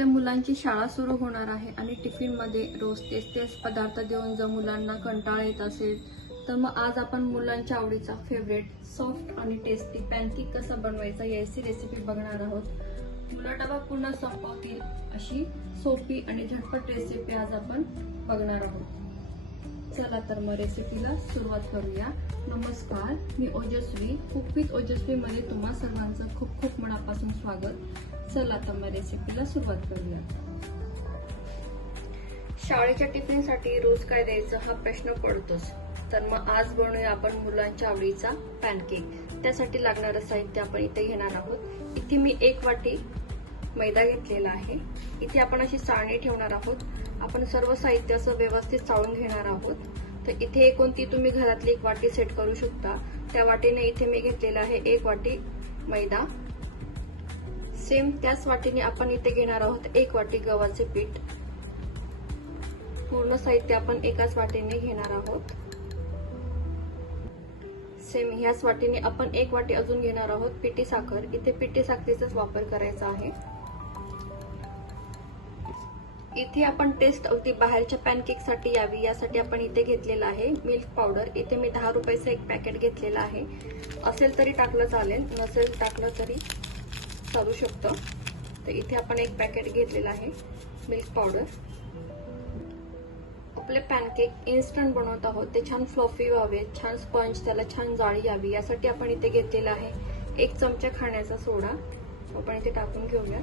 आपल्या मुलांची शाळा सुरू होणार आहे आणि टिफिनमध्ये रोज तेच पदार्थ देऊन जर मुलांना कंटाळा येत असेल तर मग आज आपण मुलांच्या आवडीचा फेवरेट सॉफ्ट आणि टेस्टी पॅनकेक कसं बनवायचा याची रेसिपी बघणार आहोत। मुलं डबा पूर्ण संपवतील अशी सोपी आणि झटपट रेसिपी आज आपण बघणार आहोत। चला तर मग रेसिपीला सुरुवात करूया। नमस्कार, मी ओजस्वी, कुक विथ ओजस्वी मध्ये तुम्हा सर्वांचं खूप खूप मनापासून स्वागत। चला तर मग रेसिपीला सुरुवात करूया। शाळेच्या टिफिनसाठी रोज काय द्यायचं हा प्रश्न पडतोच, तर मग आज बनवूया आपण मुलांच्या आवडीचा पॅनकेक। त्यासाठी लागणारं साहित्य आपण इथे घेणार आहोत। इथे मी 1 वाटी मैदा घेतलेला आहे। इथे आपण अशी चाळणी ठेवणार आहोत। आपण सर्व साहित्य असं व्यवस्थित चाळून घेणार आहोत। तर इथे कोणती तुम्ही घरातली 1 वाटी सेट करू शकता। त्या वाटीने इथे मी घेतलेला आहे 1 वाटी मैदा। सेम त्याच वाटीने आपण इथे घेणार आहोत 1 वाटी गव्हाचे पीठ। पूर्ण साहित्य आपण एकाच वाटीने घेणार आहोत। सेम ह्याच वाटीने आपण 1 वाटी अजून घेणार आहोत पिठी साखर। इथे पिठी साखरेचाच वापर करायचा आहे। इथे आपण टेस्ट अगदी बाहेरच्या पॅनकेक साठी यावी यासाठी आपण इथे घेतलेला आहे मिल्क पावडर। इथे मी 10 रुपयाचं एक पॅकेट घेतलेला आहे। असेल तरी टाकलं चालेल, नसेल टाकलं तरी चालू शकतं। तर इथे आपण एक पॅकेट घेतलेला आहे मिल्क पावडर। आपले पॅनकेक इन्स्टंट बनवत आहोत, ते छान फ्लफी व्हावे, छान स्पंज, त्याला छान जाळी यावी यासाठी आपण इथे घेतलेला आहे 1 चमचा खाण्याचा सोडा। आपण इथे टाकून घेऊया।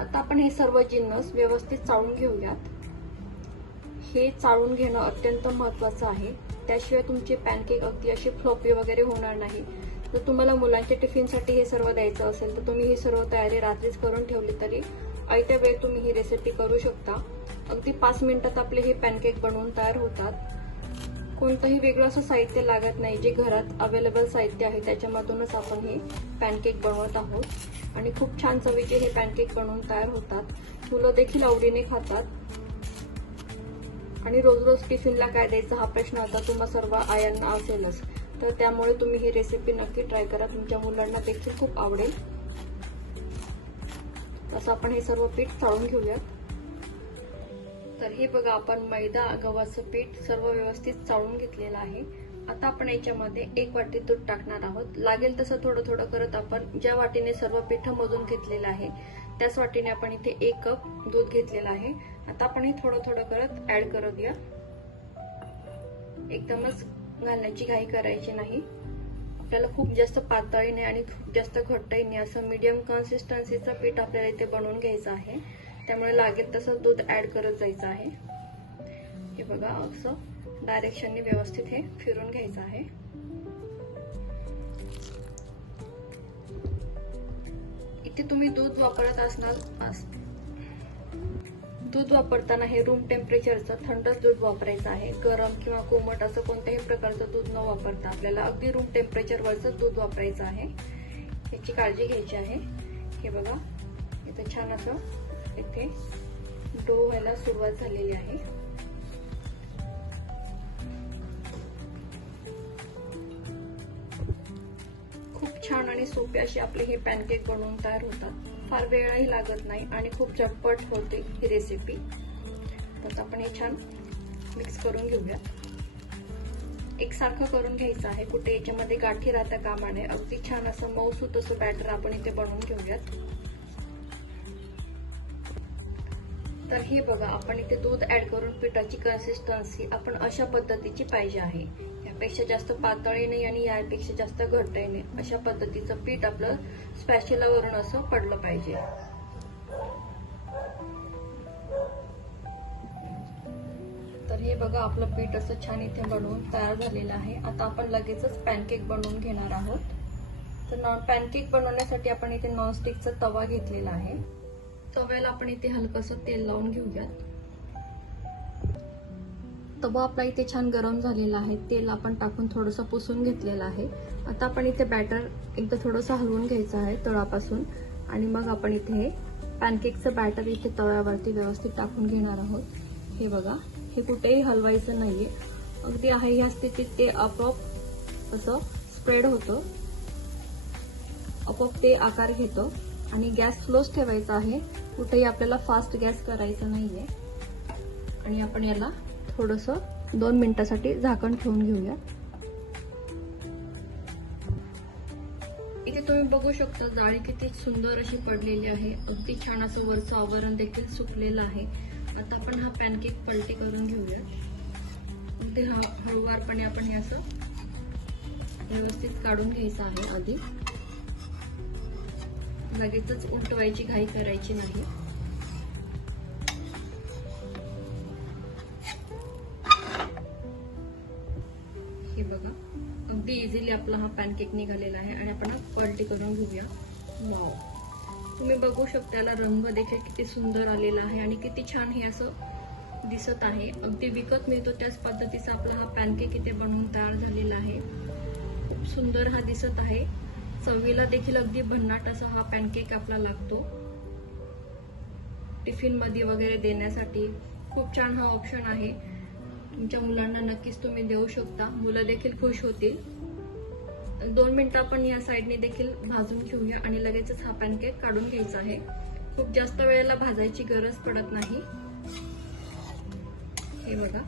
आता आपण हे सर्व जिन्नस व्यवस्थित चाळून घेऊयात। हे चाळून घेणं अत्यंत महत्त्वाचं आहे, त्याशिवाय तुमचे पॅनकेक अगदी असे फ्लफी वगैरे होणार नाही। जर तुम्हाला मुलांच्या टिफिनसाठी हे सर्व द्यायचं असेल तर तुम्ही ही सर्व तयारी रात्रीच करून ठेवली तरी आयत्या वेळी तुम्ही ही रेसिपी करू शकता। अगदी 5 मिनिटात आपले हे पॅनकेक बनवून तयार होतात। कोणतंही वेगळं असं साहित्य लागत नाही, जे घरात अवेलेबल साहित्य आहे त्याच्यामधूनच आपण हे पॅनकेक बनवत आहोत आणि खूप छान चवीचे हे पॅनकेक बनवून तयार होतात। मुलं देखील आवडीने खातात। आणि रोज रोज टिफिनला काय द्यायचं हा प्रश्न आता तुम्हा सर्व आयांना असेलच, तर त्यामुळे तुम्ही ही रेसिपी नक्की ट्राय करा, तुमच्या मुलांना देखील खूप आवडेल। असं आपण हे सर्व पीठ चाळून घेऊयात। तर हे बघा, आपण मैदा, गव्हाचं पीठ सर्व व्यवस्थित चाळून घेतलेलं आहे। आता आपण याच्यामध्ये 1 वाटी दूध टाकणार आहोत। लागेल तसं थोडं थोडं करत आपण ज्या वाटीने सर्व पीठ मोजून घेतलेलं आहे त्याच वाटीने आपण इथे 1 कप दूध घेतलेलं आहे। आता आपण हे थोडं थोडं करत ऍड करूया। एकदमच घालण्याची घाई करायची नाही। आपल्याला खूप जास्त पातळही नाही आणि खूप जास्त घट्टही नाही, असं मीडियम कन्सिस्टन्सीचं पीठ आपल्याला इथे बनवून घ्यायचं आहे। त्यामुळे लागेल तसं दूध ऍड करत जायचं आहे। हे बघा, असं डायरेक्शनने व्यवस्थित हे फिरून घ्यायचं आहे। इथे तुम्ही दूध वापरत असणार, दूध वापरताना हे रूम टेम्परेचरचं थंडच दूध वापरायचं आहे। गरम किंवा कोमट असं कोणत्याही प्रकारचं दूध न वापरता आपल्याला अगदी रूम टेम्परेचरवरचं दूध वापरायचं आहे। याची काळजी घ्यायची आहे। हे बघा, इथे छान असं इथे डो व्हायला सुरुवात झालेली आहे। खूप छान आणि सोपे असे आपले हे पॅनकेक बनवून तयार होतात। फार वेळही लागत नाही आणि खूप झटपट होते ही रेसिपी। तर आपण हे छान मिक्स करून घेऊया। एकसारखं करून घ्यायचं आहे, कुठे याच्यामध्ये गाठी राहता कामा नये। अगदी छान असं मऊसूत असं बॅटर आपण इथे बनवून घेऊयात। तर हे बघा, आपण इथे दूध ऍड करून पिठाची कन्सिस्टन्सी आपण अशा पद्धतीची पाहिजे आहे। यापेक्षा जास्त पातळही नाही आणि यापेक्षा जास्त घट्टही नाही, अशा पद्धतीचं पीठ आपलं स्पॅच्युलावरून असं पडलं पाहिजे। तर हे बघा, आपलं पीठ असं छान इथे बनवून तयार झालेलं आहे। आता आपण लगेचच पॅनकेक बनवून घेणार आहोत। तर पॅनकेक बनवण्यासाठी आपण इथे नॉनस्टिकचा तवा घेतलेला आहे। तव्याला आपण इथे हलकसं तेल लावून घेऊयात। तवा आपला इथे छान गरम झालेला आहे। तेल आपण टाकून थोडंसं पुसून घेतलेलं आहे। आता आपण इथे बॅटर एकदा थोडंसं हलवून घ्यायचं आहे तळापासून आणि मग आपण इथे पॅनकेकचं बॅटर इथे तव्यावरती व्यवस्थित टाकून घेणार आहोत। हे बघा, हे कुठेही हलवायचं नाहीये, अगदी आहे या स्थितीत ते आपोआप असं स्प्रेड होतं, आपोआप ते आकार घेतं। आणि गॅस स्लोच ठेवायचा आहे, कुठेही आपल्याला फास्ट गॅस करायचा नाहीये. आणि आपण याला थोडंसं 2 मिनिटासाठी झाकण ठेवून घेऊया. इथे तुम्ही बघू शकता जाळी किती सुंदर अशी पडलेली आहे, अगदी छान असं वरचं आवरण देखील सुकलेलं आहे. आता आपण हा पॅनकेक पलटी करून घेऊया. अगदी हळूवारपणे आपण हे असं व्यवस्थित काढून घ्यायचं आहे. आधी लगेचच उलटवायची घाई करायची नाही. हे बघा, अगदी इझिली आपला हा पॅनकेक निघालेला आहे आणि आपण हा पलटी करून घेऊया. वाव, तुम्ही बघू शकता याला रंग देखील किती सुंदर आलेला आहे आणि किती छान हे असं दिसत आहे. अगदी विकत मिळतो त्याच पद्धतीचा आपला हा पॅनकेक इथे बनवून तयार झालेला आहे. खूप सुंदर हा दिसत आहे. चवीला देखील अगदी भन्नाट असा हा पॅनकेक आपला लागतो. टिफिन मध्ये वगैरे देण्यासाठी खूप छान हा ऑप्शन आहे. तुमच्या मुलांना नक्कीच तुम्ही देऊ शकता, मुलं देखील खुश होतील. 2 मिनिटं आपण या साईडने देखील भाजून घेऊया आणि लगेचच हा पॅनकेक काढून घ्यायचा आहे. खूप जास्त वेळेला भाजायची गरज पडत नाही. हे बघा,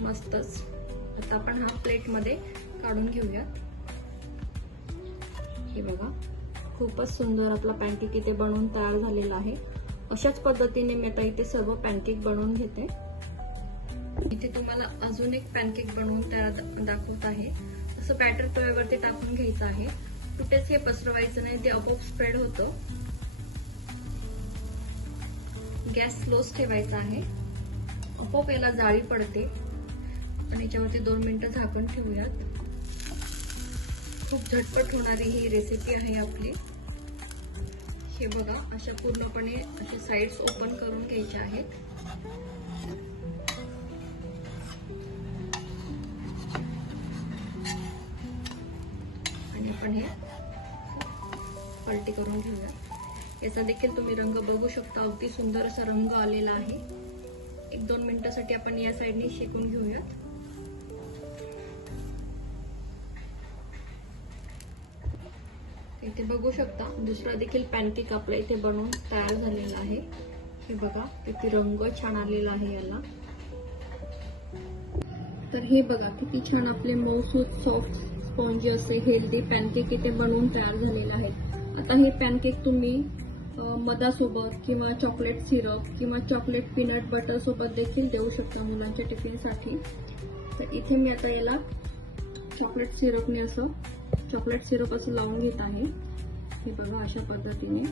मस्तच. आता आपण हा प्लेटमध्ये काढून घेऊया. हे बघा, खूपच सुंदर आपला पॅनकेक इथे बनवून तयार झालेला आहे. अशाच पद्धतीने मी आता इथे सर्व पॅनकेक बनवून घेते. इथे तुम्हाला अजून एक पॅनकेक बनवून तयार दाखवत आहे. असं बॅटर तव्यावरती टाकून घ्यायचं आहे. कुठेच हे पसरवायचं नाही, ते आपोआप स्प्रेड होतं. गॅस स्लोच ठेवायचा आहे, आपोआप याला जाळी पडते. आणि याच्यावरती 2 मिनिटं झाकण ठेवूयात. खूप झटपट होणारी ही रेसिपी आहे आपली. हे बघा, अशा पूर्णपणे अशा साइड्स ओपन करून घ्यायच्या आहेत. आणि आपण हे पलटी करून घेऊया. याचा देखील तुम्ही रंग बघू शकता, अगदी सुंदर असा रंग आलेला आहे. 1-2 मिनिटासाठी आपण या साइडने शेकून घेऊयात. इथे बघू शकता दुसरा देखील पॅनकेक आपल्या इथे बनवून तयार झालेला आहे. हे बघा, किती रंग छान आलेला आहे याला. तर हे बघा, किती छान आपले मऊसूत सॉफ्ट स्पॉन्जी असे हेल्दी पॅनकेक इथे बनवून तयार झालेले आहेत. आता हे पॅनकेक तुम्ही मधासोबत किंवा चॉकलेट सिरप किंवा चॉकलेट पीनट बटर सोबत देखील देऊ शकता मुलांच्या टिफिनसाठी. तर इथे मी आता याला चॉकलेट सिरप असं लावून घेत आहे. हे बघा, अशा पद्धतीने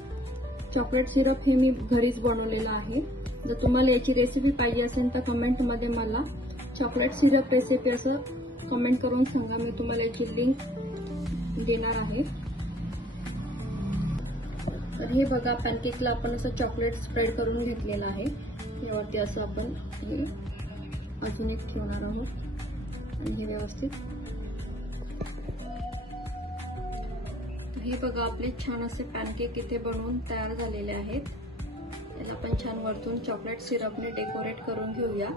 चॉकलेट सिरप हे मी घरीच बनवलेलं आहे. जर तुम्हाला याची रेसिपी पाहिजे असेल तर कमेंटमध्ये मला चॉकलेट सिरप रेसिपी असं कमेंट करून सांगा, मी तुम्हाला याची लिंक देणार आहे. तर हे बघा, पॅनकेकला आपण असं चॉकलेट स्प्रेड करून घेतलेलं आहे. यावरती असं आपण हे अजून एक ठेवणार आहोत आणि हे व्यवस्थित. हे बघा, आपले छान असे पॅनकेक इथे बनवून तयार झालेले आहेत. याला आपण छान वरतून चॉकलेट सिरपने डेकोरेट करून घेऊया.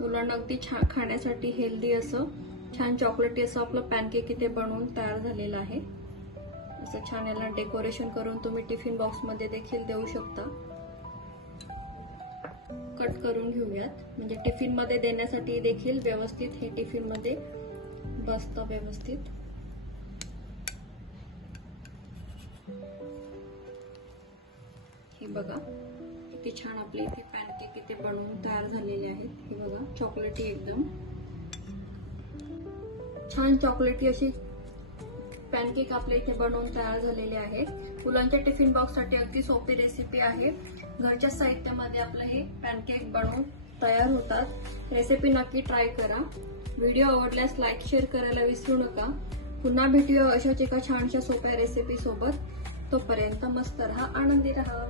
मुलांना अगदी छान खाण्यासाठी हेल्दी असं छान चॉकलेटी असं आपलं पॅनकेक इथे बनवून तयार झालेलं आहे. असं छान याला डेकोरेशन करून तुम्ही टिफिन बॉक्समध्ये देखील देऊ शकता. कट करून घेऊयात, म्हणजे टिफिन मध्ये देण्यासाठी देखील व्यवस्थित हे टिफिन मध्ये बसतं व्यवस्थित. हे बघा, किती छान आपले इथे पॅनकेक इथे बनवून तयार झालेले आहेत. हे बघा, चॉकलेटी एकदम छान चॉकलेटी अशी पॅनकेक आपल्या इथे बनवून तयार झालेले आहेत. मुलांच्या टिफिन बॉक्स साठी अगदी सोपी रेसिपी आहे. घरच्या साहित्यामध्ये आपलं हे पॅनकेक बनवून तयार होतात. रेसिपी नक्की ट्राय करा. व्हिडिओ आवडल्यास लाईक शेअर करायला विसरू नका. पुन्हा भेटूया अशाच एका छानशा सोप्या रेसिपी सोबत. तोपर्यंत मस्त रहा, आनंदी रहा.